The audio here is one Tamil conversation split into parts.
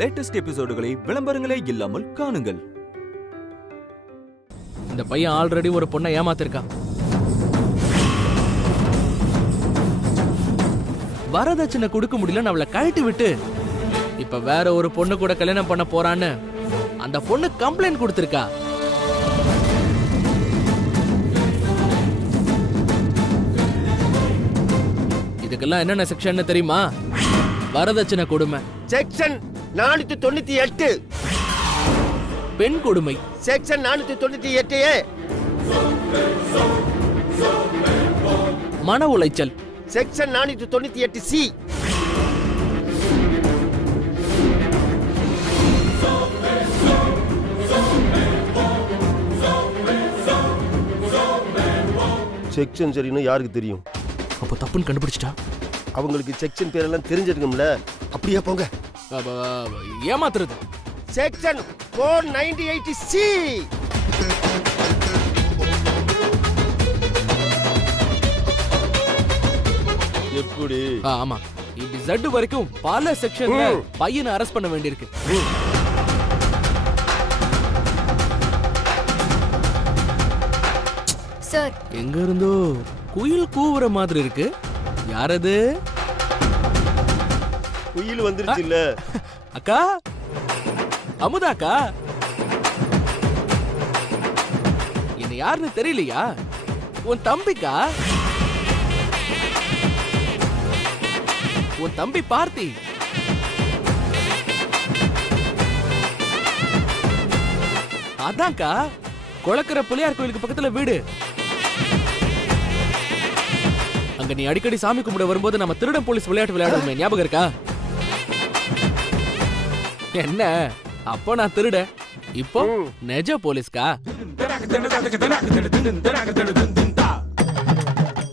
லேட்டஸ்ட் எபிசோடுகளை விளம்பரங்களே இல்லாமல் காணுங்கள். இந்த பையன் ஆல்ரெடி ஒரு பொண்ணை ஏமாத்திருக்கான். வரதட்சணை கொடுக்க முடியல, அவளை கழட்டி விட்டு இப்ப வேற ஒரு பொண்ணு கூட கல்யாணம் பண்ண போறான்னு அந்த பொண்ணு கம்ப்ளைண்ட் கொடுத்திருக்கா. இதுக்கெல்லாம் என்னென்ன செக்ஷன் தெரியுமா? வரதட்சணை கொடுமை செக்ஷன் 498, பெண் கொடுமை செக்ஷன் 498A, மன உளைச்சல் செக்ஷன் 498C, செக்ஷன் சரின்னு யாருக்கு தெரியும்? அப்போ தப்புன்னு கண்டுபிடிச்சிட்டா. அவங்களுக்கு செக்ஷன் பேரெல்லாம் தெரிஞ்சிருக்கும்ல. அப்படியே போங்க. ஏமாத்துறது செக்ஷன் 498C. எப்படி? ஆமா, இப்படி Z வரைக்கும் பல செக்ஷன்ல பையனை அரெஸ்ட் பண்ண வேண்டியிருக்கு. சார், எங்க இருந்தோ குயில் கூவுற மாதிரி இருக்கு. யாரது? குயில் வந்துருச்சு இல்ல? அக்கா, அமுதா அக்கா. என்ன யாருன்னு தெரியலையா? உன் தம்பிக்கா, உன் தம்பி பார்த்தி. அதான்க்கா, கொளக்கர புலியார் கோயிலுக்கு பக்கத்துல வீடு. அங்க நீ அடிக்கடி சாமி கும்பிட வரும்போது நம்ம திருடன் போலீஸ் விளையாட்டு விளையாடுவோமே, ஞாபகம் இருக்கா? என்ன அப்போ நான் திருட, இப்போ நெஜ போலீஸ்கா.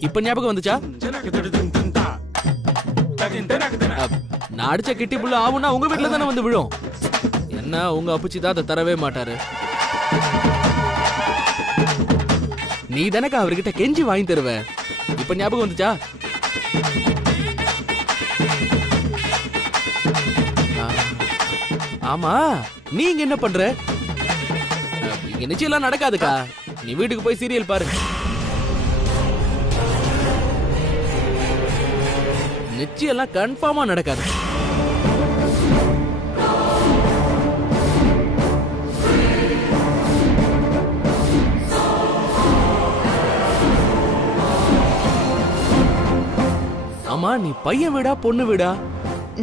இப்ப ஞாபகம் வந்துச்சா? நான் அடிச்ச கிட்டி புள்ள ஆவுன்னா உங்க வீட்டுல தானே வந்து விழும். என்ன உங்க அப்புச்சி தான் அதை தரவே மாட்டாரு. நீ தானக்கா அவர்கிட்ட கெஞ்சி வாங்கி தருவ. இப்ப ஞாபகம் வந்துச்சா? ஆமா, நீங்க என்ன பண்ற? இங்க நிச்சயம் எல்லாம் நடக்காதுக்கா. நீ வீட்டுக்கு போய் சீரியல் பாரு. நிச்சயம் எல்லாம் கன்ஃபார்மா நடக்காது. ஆமா, நீ பையன் வீடா பொண்ணு வீடா?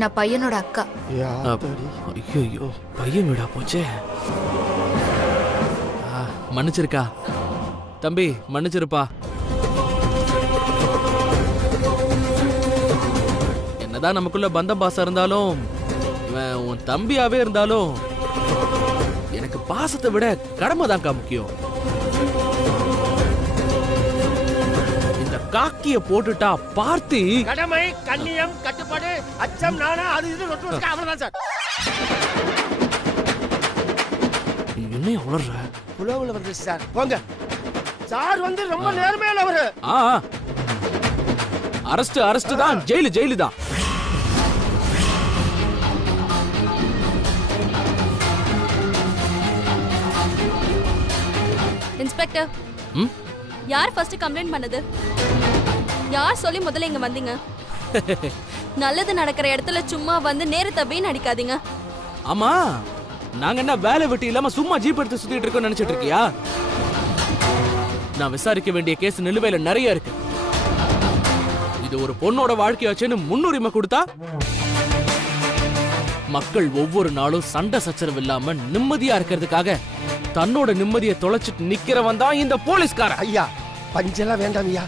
நான் பையனோட அக்கா. ஐயோ, பையன் வீடா போச்சே. மன்னிச்சிருக்கா தம்பி, மன்னிச்சிருப்பா. என்னதான் நமக்குள்ள பந்தம் பாசம் இருந்தாலும், இவன் உன் தம்பியாவே இருந்தாலும் எனக்கு பாசத்தை விட கடமை தான்க்கா முக்கியம். இந்த காக்கிய போட்டுட்டா பார்த்தி கடமை, கண்ணியம், கட்டுப்பாடு, அச்சம், நாணம், அது இது அவ்வளவுதான் சார். என்ன உளர்ற? புலவுல வந்து சார் போங்க. சார் வந்து ரொம்ப நேர்மையான அவரு. அரெஸ்ட் தான், ஜெயிலு தான். இன்ஸ்பெக்டர், யார் ஃபர்ஸ்ட் கம்ப்ளைண்ட் பண்ணது? யார் சொல்லி முதல்ல இங்க வந்தீங்க? நல்லது நடக்கிற இடத்துல சும்மா வந்து நேரத்தை வீண் அடிக்காதீங்க. ஆமா, நாங்க என்ன வேலை வெட்டி இல்லாம சும்மா ஜீப் எடுத்து சுத்திட்டு இருக்கோம் நினைச்சிட்டு இருக்கியா? நான் விசாரிக்க வேண்டிய கேஸ் நிலுவையில நிறைய இருக்கு. இது ஒரு பொண்ணோட வாழ்க்கையாச்சுன்னு முன்னுரிமை கொடுத்தா மக்கள் ஒவ்வொரு நாளும் சண்டை சச்சரவு இல்லாம நிம்மதியா இருக்கிறதுக்காக தன்னோட நிம்மதியை தொலைச்சிட்டு நிக்கிறவன் தான் இந்த போலீஸ்கார. ஐயா, பஞ்செல்லாம் வேண்டாம் ஐயா.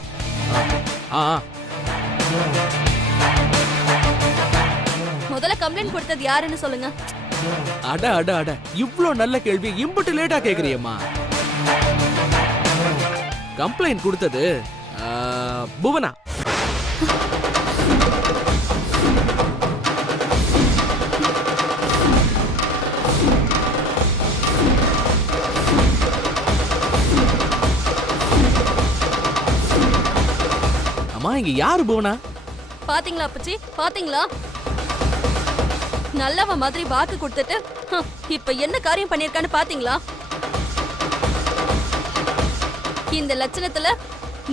முதல்ல கம்ப்ளைண்ட் கொடுத்தது யாருன்னு சொல்லுங்க. அட, இவ்ளோ நல்ல கேள்வி இம்புட்டு லேட்டா கேக்குறியம்மா. கம்ப்ளைண்ட் கொடுத்தது புவனா. அம்மா, இங்க யாரு புவனா? பாத்தீங்களா அப்பச்சி, பாத்தீங்களா? நல்லவ மாதிரி வாக்கு கொடுத்துட்டு இப்ப என்ன காரியம் பண்ணிருக்கான்னு பாத்தீங்களா? இந்த லட்சணத்துல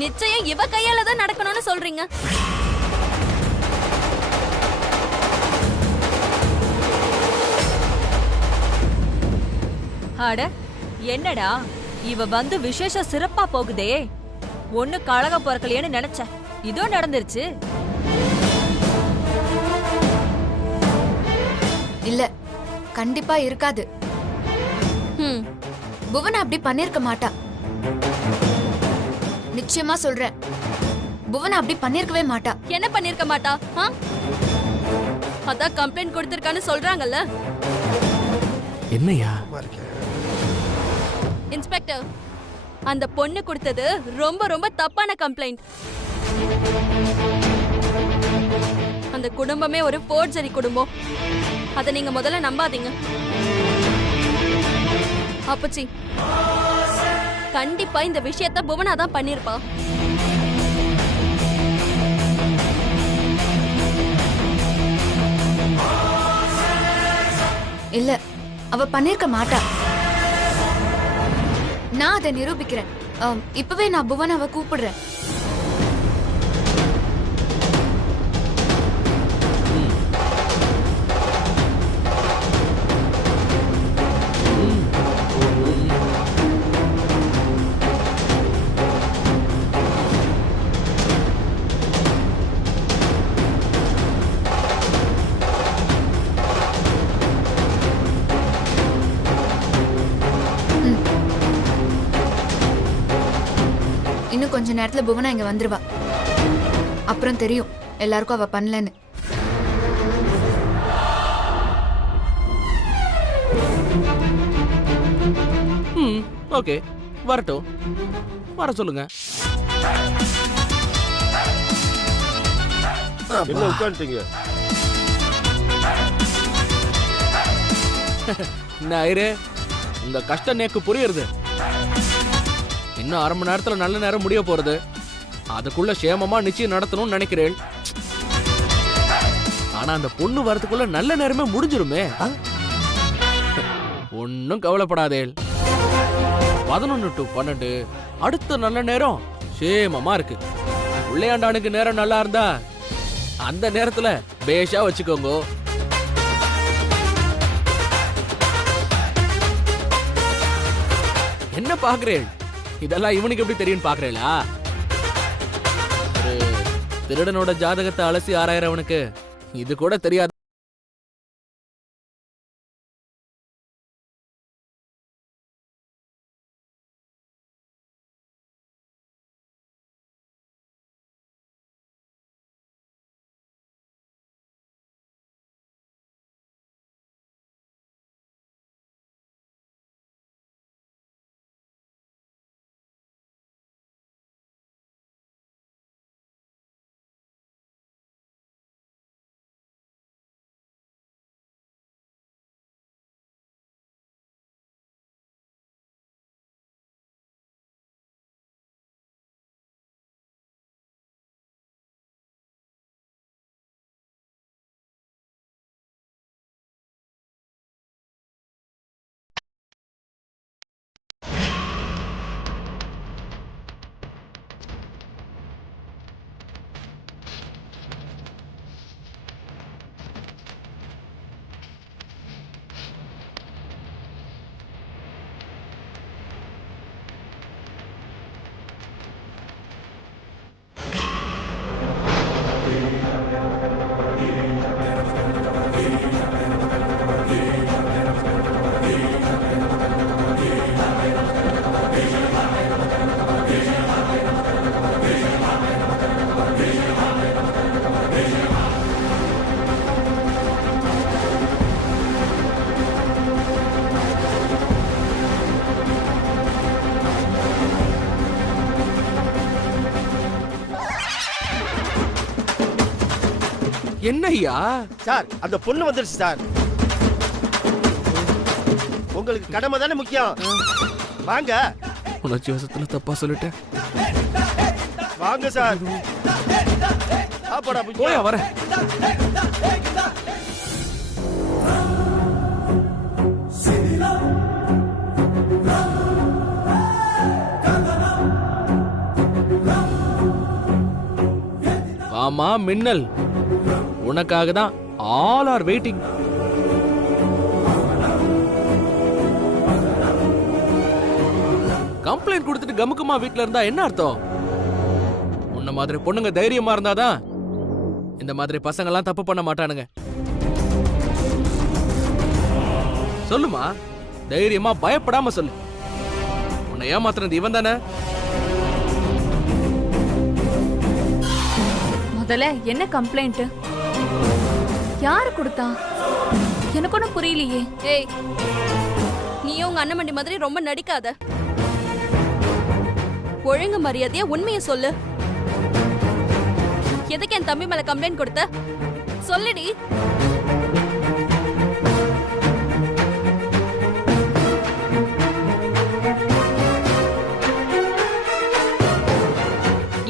நிச்சயம் இவ கையால தான் நடக்கணும்னு சொல்றீங்க. அட என்னடா இவ வந்து விசேஷம் சிறப்பா போகுதே. ஒண்ணு கழக பொறக்கலையேன்னு நினைச்சேன், இதோ நடந்துருச்சு. இல்ல, கண்டிப்பா இருக்காது. புவனா அப்படி பண்ணிருக்க மாட்டா. நிச்சயமா சொல்றேன், புவனா அப்படி பண்ணிருக்கவே மாட்டா. என்ன பண்ணிருக்க மாட்டா? அதான் கம்ப்ளைண்ட் கொடுத்திருக்கான்னு சொல்றாங்கல்ல. என்னையா? இன்ஸ்பெக்டர், அந்த பொண்ணு கொடுத்தது ரொம்ப ரொம்ப தப்பான கம்ப்ளைண்ட். அந்த குடும்பமே ஒரு போர்ஜரி குடும்பம். அத நீங்க முதல்ல நம்பாதீங்க. அப்பச்சி, கண்டிப்பா இந்த விஷயத்த புவனா தான் பண்ணிருப்பா. இல்ல, அவ பண்ணிருக்க மாட்டா. நான் அதை நிரூபிக்கிறேன். இப்பவே நான் புவனாவை கூப்பிடுறேன். இன்னும் கொஞ்ச நேரத்துல புவனா இங்க வந்துருவா. அப்புறம் தெரியும் எல்லாருக்கும் அவ பண்ணலன்னு. ஓகே, வரட்டும், வர சொல்லுங்க. என்ன உட்காந்துட்டீங்க? நாயிரே, உங்க கஷ்ட நேக்கு புரியுறது. இன்னும் அரை மணி நேரத்துல நல்ல நேரம் முடிய போறது. அதுக்குள்ள சேமமா நிச்சயம் நடத்தணும்னு நினைக்கிறேன். ஆனா அந்த பொண்ணு வரதுக்குள்ள நல்ல நேரமே முடிஞ்சிருமே. ஒன்னும் கவலைப்படாதே. 11 to 12 அடுத்த நல்ல நேரம் சேமமா இருக்கு. பிள்ளையாண்டானுக்கு நேரம் நல்லா இருந்தா அந்த நேரத்துல பேஷா வச்சுக்கோங்க. என்ன பாக்குறேன்? இதெல்லாம் இவனுக்கு எப்படி தெரியும் பாக்குறேளா? திருடனோட ஜாதகத்தை அலசி ஆராயறவனுக்கு இது கூட தெரியாது. என்னய்யா? சார், அந்த பொண்ணு வந்துருச்சு சார். உங்களுக்கு கடமை தானே முக்கியம். வாங்க. உணர்ச்சி வசத்துல தப்பா சொல்லிட்டேன். வாங்க சார். போயா வர. ஆமா மின்னல், உனக்காக தான் ஆல் ஆர் வெயிட்டிங். கம்ப்ளைண்ட் கொடுத்துட்டு கமுக்கமா வீட்ல இருந்தா என்ன அர்த்தம்? உன்ன மாதிரி பொண்ணுங்க தைரியமா இருந்தாதான் இந்த மாதிரி பசங்க எல்லாம் தப்பு பண்ண மாட்டானுங்க. சொல்லுமா, தைரியமா பயப்படாம சொல்லு. உன்னை ஏமாத்துறது இவன் தானே? முதல்ல என்ன கம்ப்ளைண்ட்? யாரு கொடுத்தா? எனக்கு ஒன்றும் புரியலையே. ஏய், நீயும் உங்க அண்ணன் மண்டி மாதிரி ரொம்ப நடிக்காத. ஒழுங்கு மரியாதையா உண்மையை சொல்லு. எதுக்கு என் தம்பி மேல கம்ப்ளைண்ட் கொடுத்த? சொல்லுடி.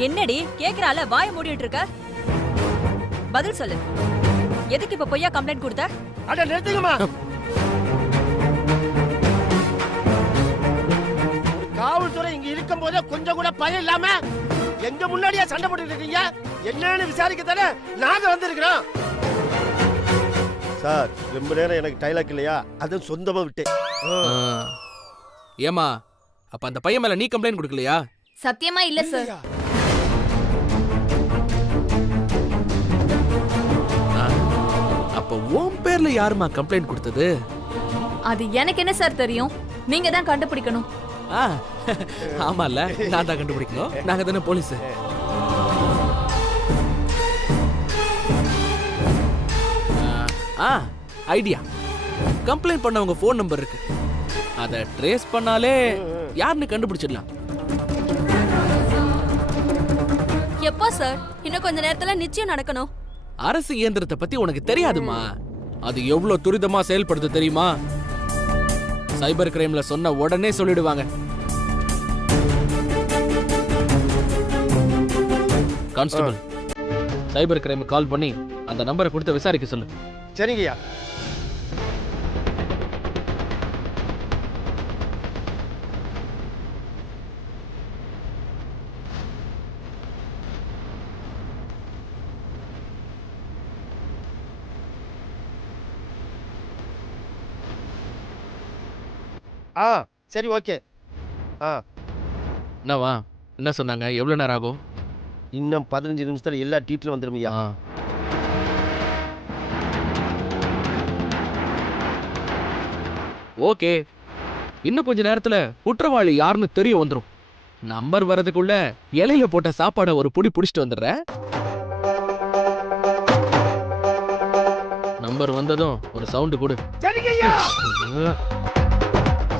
என்னடி கேக்குறால வாய மூடிட்டு இருக்க? பதில் சொல்லு. எதுக்கு இப்ப பொய்யா கம்ப்ளைண்ட் கொடுத்த? அட நிறுத்துங்கம்மா. காவல்துறை இங்க இருக்கும் போதே கொஞ்சம் கூட பயம் இல்லாம எங்க முன்னாடியே சண்டை போட்டுட்டு இருக்கீங்க. என்னன்னு விசாரிக்க தானே நாங்க வந்திருக்கிறோம். சார், ரொம்ப நேரம் எனக்கு டைலாக் இல்லையா, அதுவும் சொந்தமா விட்டேன். ஏமா, அப்ப அந்த பையன் மேல நீ கம்ப்ளைண்ட் கொடுக்கலையா? சத்தியமா இல்ல சார். அப்ப உன் பேர்ல யாருமா கம்ப்ளைண்ட் கொடுத்தது? அது எனக்கு என்ன சார் தெரியும்? நீங்க தான் கண்டுபிடிக்கணும். ஆமால, நான் தான் கண்டுபிடிக்கணும். நாங்க தானே போலீஸ். ஐடியா. கம்ப்ளைண்ட் பண்ணவங்க போன் நம்பர் இருக்கு, அதை ட்ரேஸ் பண்ணாலே யாருன்னு கண்டுபிடிச்சிடலாம். எப்போ சார்? இன்னும் கொஞ்ச நேரத்துல நிச்சயம் நடக்கணும். அரசு இயந்திரத்தை பத்தி உனக்கு தெரியாதுமா? அது எவ்வளவு துரிதமா செயல்படுது தெரியுமா? சைபர் கிரைம்ல சொன்ன உடனே சொல்லிடுவாங்க. கான்ஸ்டபிள், சைபர் கிரைம் கால் பண்ணி அந்த நம்பரை கொடுத்து விசாரிக்க சொல்லு. சரிங்கய்யா. சரி, ஓகே. என்னவா, என்ன சொன்னாங்க? எவ்வளவு நேரம் ஆகும்? இன்னும் 15 நிமிஷத்துல எல்லா டீட்டெயிலும் வந்துருமையா. ஓகே, இன்னும் கொஞ்ச நேரத்துல குற்றவாளி யாருன்னு தெரிய வந்துரும். நம்பர் வரதுக்குள்ள இலையில போட்ட சாப்பாடை ஒரு புடி புடிச்சிட்டு வந்துடுற. நம்பர் வந்ததும் ஒரு சவுண்ட் கொடு.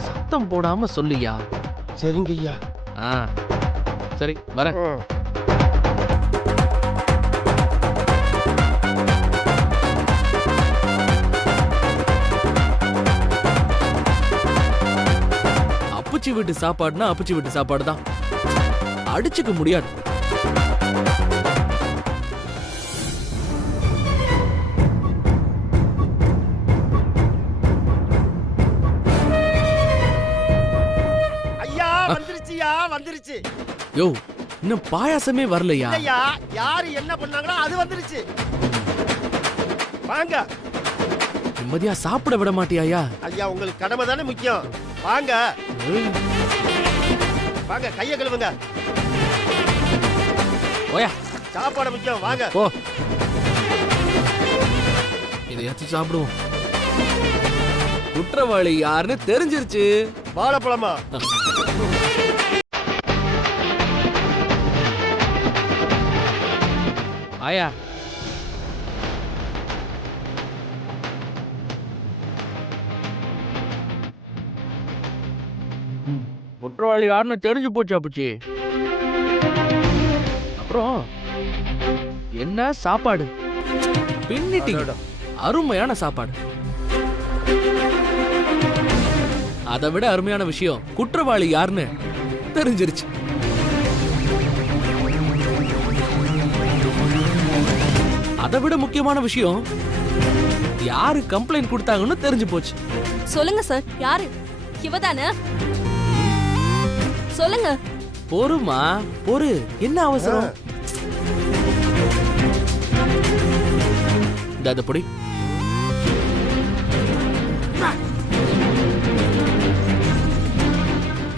சத்தம் போடாம சொல்லியா? சரிங்கய்யா. சரி, வரேன். அப்புச்சி வீட்டு சாப்பாடுனா அப்புச்சி வீட்டு சாப்பாடு தான், அடிச்சுக்க முடியாது. ஐயா வந்துருச்சுயா, வந்துருச்சு. யோ, இன்னும் பாயாசமே வரலையா? ஐயா, யாரு என்ன பண்ணாங்களோ அது வந்துருச்சு. வாங்க. நிம்மதியா சாப்பிட விட மாட்டியா? ஐயா, உங்களுக்கு கடமை தானே முக்கியம். வாங்க வாங்க, கைய கழுவுங்க. ஓயா, சாப்பாடு முக்கியம். வாங்க போ, இதையாச்சும் சாப்பிடுவோம். குற்றவாளி யாருன்னு தெரிஞ்சிருச்சு. வாழைப்பழமா? ஆயா, குற்றவாளி யாருன்னு தெரிஞ்சு போச்சு அப்புச்சி. அப்புறம் என்ன சாப்பாடு பின்னிட்டீங்க, அருமையான சாப்பாடு. அதை விட அருமையான விஷயம், குற்றவாளி யாருன்னு தெரிஞ்சிருச்சு. அதை விட முக்கியமான விஷயம், யாரு கம்ப்ளைண்ட் கொடுத்தாங்கன்னு தெரிஞ்சு போச்சு. சொல்லுங்க சார், யாரு? இவதானே? சொல்லுங்க. பொறுமா, பொறு. என்ன அவசரம்? இந்த அதை பொடி.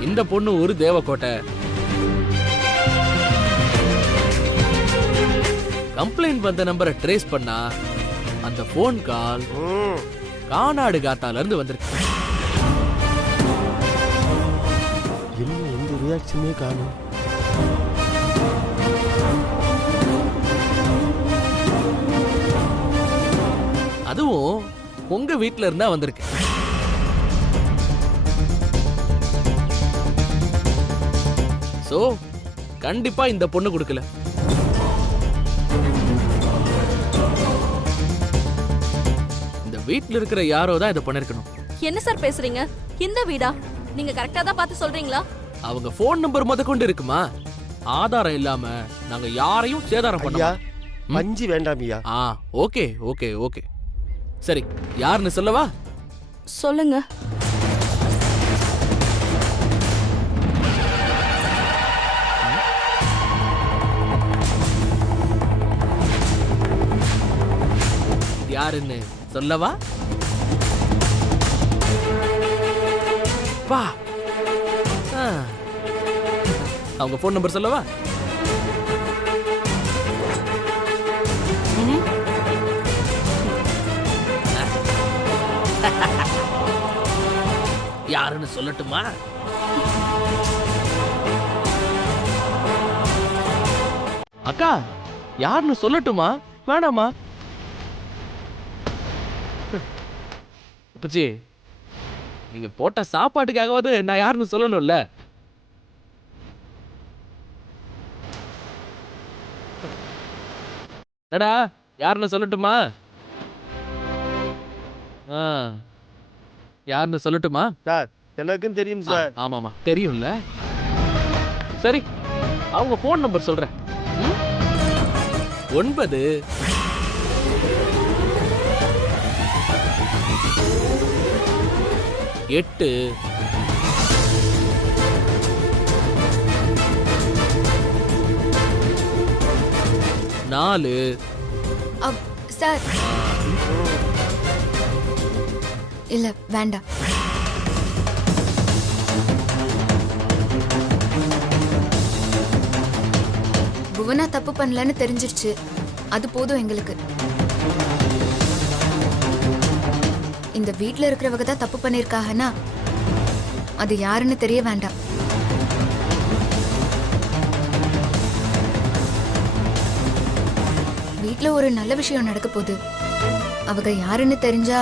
இந்த பொண்ணு ஒரு தேவக்கோட்டை. கம்ப்ளைண்ட் வந்த நம்பரை ட்ரேஸ் பண்ணா அந்த போன் கால் கானாடு காத்தால இருந்து வந்திருக்கு. என்ன எந்த ரியாக்ஷனே காணும். அதுவும் உங்க வீட்ல இருந்தா வந்திருக்கு. சோ கண்டிப்பா இந்த பொண்ணு கொடுக்கல. இந்த வீட்ல இருக்கிற யாரோ தான் இதை பண்ணிருக்கணும். என்ன சார் பேசுறீங்க? இந்த வீடா? நீங்க கரெக்டா தான் பார்த்து சொல்றீங்களா? அவங்க போன் நம்பர் முத கொண்டு இருக்குமா? ஆதாரம் இல்லாம நாங்க யாரையும் சேதாரம் ஐயா பண்ண. பஞ்சு வேண்டாம் ஐயா. ஓகே ஓகே ஓகே சரி, யாருன்னு சொல்லவா? சொல்லுங்க. யாருன்னு சொல்லவா? வா. அவங்க போன் நம்பர் சொல்லவா? யாருன்னு சொல்லட்டுமா? அக்கா, யாருன்னு சொல்லட்டுமா வேணாமா? அப்பச்சி, நீங்க போட்ட சாப்பாட்டுக்காகவாது நான் யாருன்னு சொல்லணும்ல. என்னடா, யாருன்னு சொல்லட்டுமா? யாருன்னு சொல்லட்டுமா? சார் எனக்கும் தெரியும் சார். ஆமாமா தெரியும்ல. சரி, அவங்க போன் நம்பர் சொல்றேன். 9 8 4 சார் இல்ல வேண்டாம். புவனா தப்பு பண்ணலன்னு தெரிஞ்சிருச்சு, அது போதும் எங்களுக்கு. இந்த வீட்ல இருக்கிறவங்க தான் தப்பு பண்ணிருக்காங்கன்னா அது யாருன்னு தெரிய வேண்டாம். வீட்ல ஒரு நல்ல விஷயம் நடக்க போகுது. அவங்க யாருன்னு தெரிஞ்சா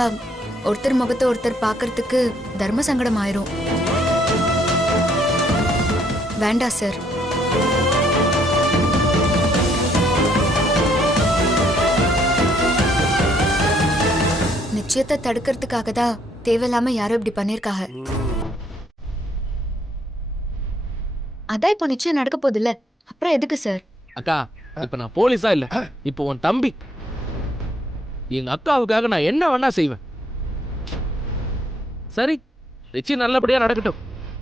ஒருத்தர் முகத்தை ஒருத்தர் பார்க்கறதுக்கு தர்ம சங்கடம் ஆயிரும். வேண்டாம் சார். நிச்சயத்தை தடுக்கிறதுக்காக தான் தேவையில்லாம யாரும் இப்படி பண்ணிருக்காங்க. அதான் இப்போ நிச்சயம் நடக்க போகுது இல்ல, அப்புறம் எதுக்கு சார்? அக்கா, இப்ப நான் போலீஸா இல்ல, இப்போ உன் தம்பி. எங்க அக்காவுக்காக நான் என்ன வேணா செய்வேன். சரி, நிச்சயம் நல்லபடியா நடக்கட்டும்.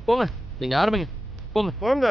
போங்க, நீங்க ஆரம்பிங்க. போங்க போங்க.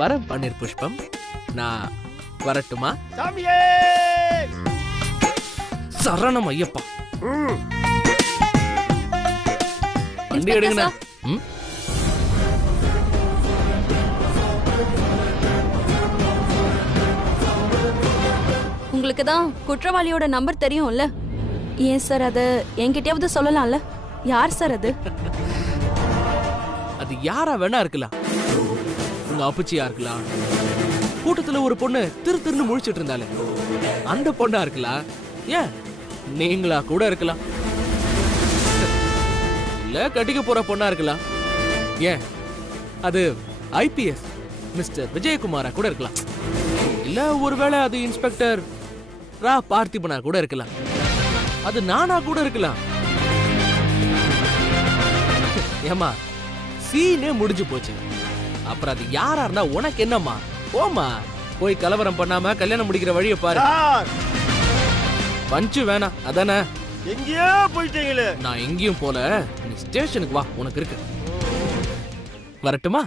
வர பன்னீர் புஷ்பம், நான் வரட்டுமா? சாமியே சரணம் ஐயப்பா. வண்டி இன்ஸ்பெக்டர் எடுங்கண்ணா. சார். ம்? உங்களுக்கு தான் குற்றவாளியோட நம்பர் தெரியும்ல, ஏன் சார் அத என்கிட்டயாவது சொல்லலாம்ல? யார் சார் அது? அது யாரா வேணா இருக்கலாம். உங்க அப்பச்சியா இருக்கலாம், கூட்டத்துல ஒரு பொண்ணு திருன்னு முழிச்சிட்டு இருந்தாலே அந்த பொண்ணா இருக்கலாம், ஏன் நீங்களா கூட இருக்கலாம், இல்ல கட்டிக்க போற பொண்ணா இருக்கலாம், ஏன் அது ஐபிஎஸ் மிஸ்டர் விஜயகுமாரா கூட இருக்கலாம், இல்ல ஒருவேளை அது இன்ஸ்பெக்டர் ரா பார்த்திபனா கூட இருக்கலாம், அது நானா கூட இருக்கலாம். ஏமா சீனே முடிஞ்சு போச்சு, அப்புறம் அது யாரா இருந்தா உனக்கு என்னம்மா? போமா, போய் கலவரம் பண்ணாம கல்யாணம் முடிக்கிற வழியை பாரு. சார் பஞ்சு வேணாம் அதானே? எங்கேயோ போயிட்டீங்களே. நான் எங்கேயும் போல, நீ ஸ்டேஷனுக்கு வா, உனக்கு இருக்கு. வரட்டுமா?